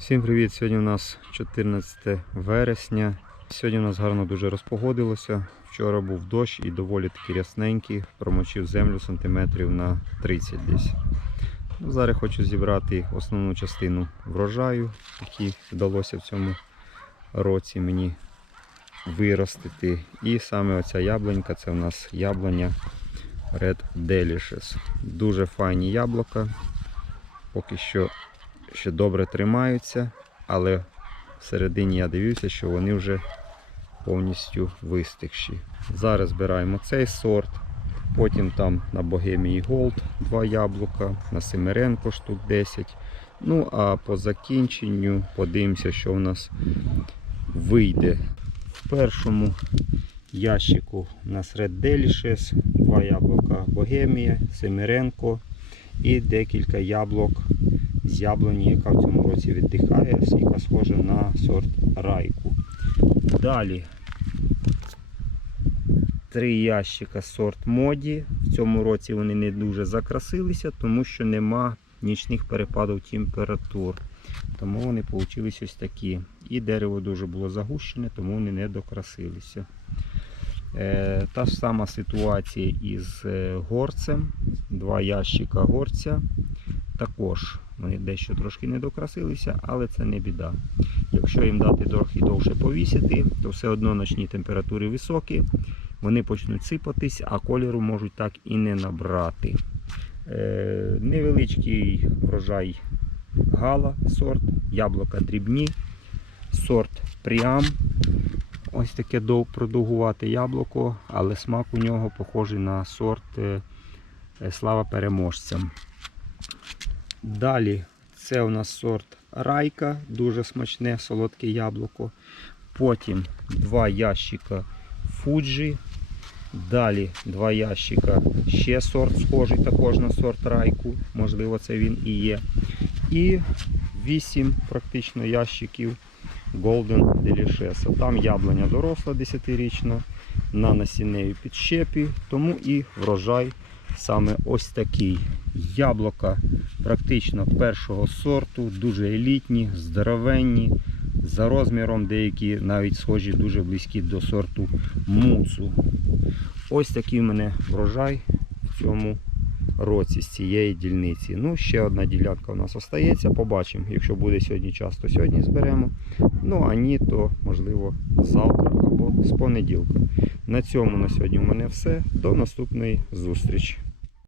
Всім привіт! Сьогодні у нас 14 вересня. Сьогодні у нас гарно дуже розпогодилося. Вчора був дощ і доволі таки рясненький. Промочив землю сантиметрів на 30 десь. Ну, зараз хочу зібрати основну частину врожаю, який вдалося в цьому році мені виростити. І саме оця яблунька це у нас яблуня Red Delicious. Дуже файні яблука. Поки що ще добре тримаються, але всередині я дивився, що вони вже повністю вистигші. Зараз збираємо цей сорт. Потім там на Богемії Голд два яблука, на Семеренко штук 10. Ну а по закінченню подивимося, що в нас вийде. В першому ящику у нас Red Delicious, два яблука Богемія, Семеренко і декілька яблук з яблуні, яка в цьому році віддихає, яка схожа на сорт райку. Далі три ящика сорт моді. В цьому році вони не дуже закрасилися, тому що нема нічних перепадів температур. Тому вони вийшли ось такі. І дерево дуже було загущене, тому вони не докрасилися. Е, та ж сама ситуація із е, горцем. Два ящика горця. Також вони дещо трошки не докрасилися, але це не біда. Якщо їм дати трохи довше повісити, то все одно ночні температури високі, вони почнуть сипатись, а кольору можуть так і не набрати. Е, невеличкий врожай гала сорт, яблука дрібні, сорт прям. Ось таке дов- продовгувате яблуко, але смак у нього похожий на сорт е, слава переможцям. Далі це у нас сорт райка, дуже смачне, солодке яблуко. Потім два ящика фуджі. Далі два ящика ще сорт схожий також на сорт райку. Можливо, це він і є. І 8 практично ящиків Golden Delicious. Там яблуня доросла 10-річна, на насінневій підщепі, тому і врожай саме ось такий. Яблука практично першого сорту, дуже елітні, здоровенні, за розміром деякі навіть схожі дуже близькі до сорту муцу. Ось такий в мене врожай в цьому році з цієї дільниці. Ну, ще одна ділянка у нас остається. Побачимо. Якщо буде сьогодні час, то сьогодні зберемо. Ну, а ні, то можливо завтра або з понеділка. На цьому на сьогодні у мене все. До наступної зустрічі.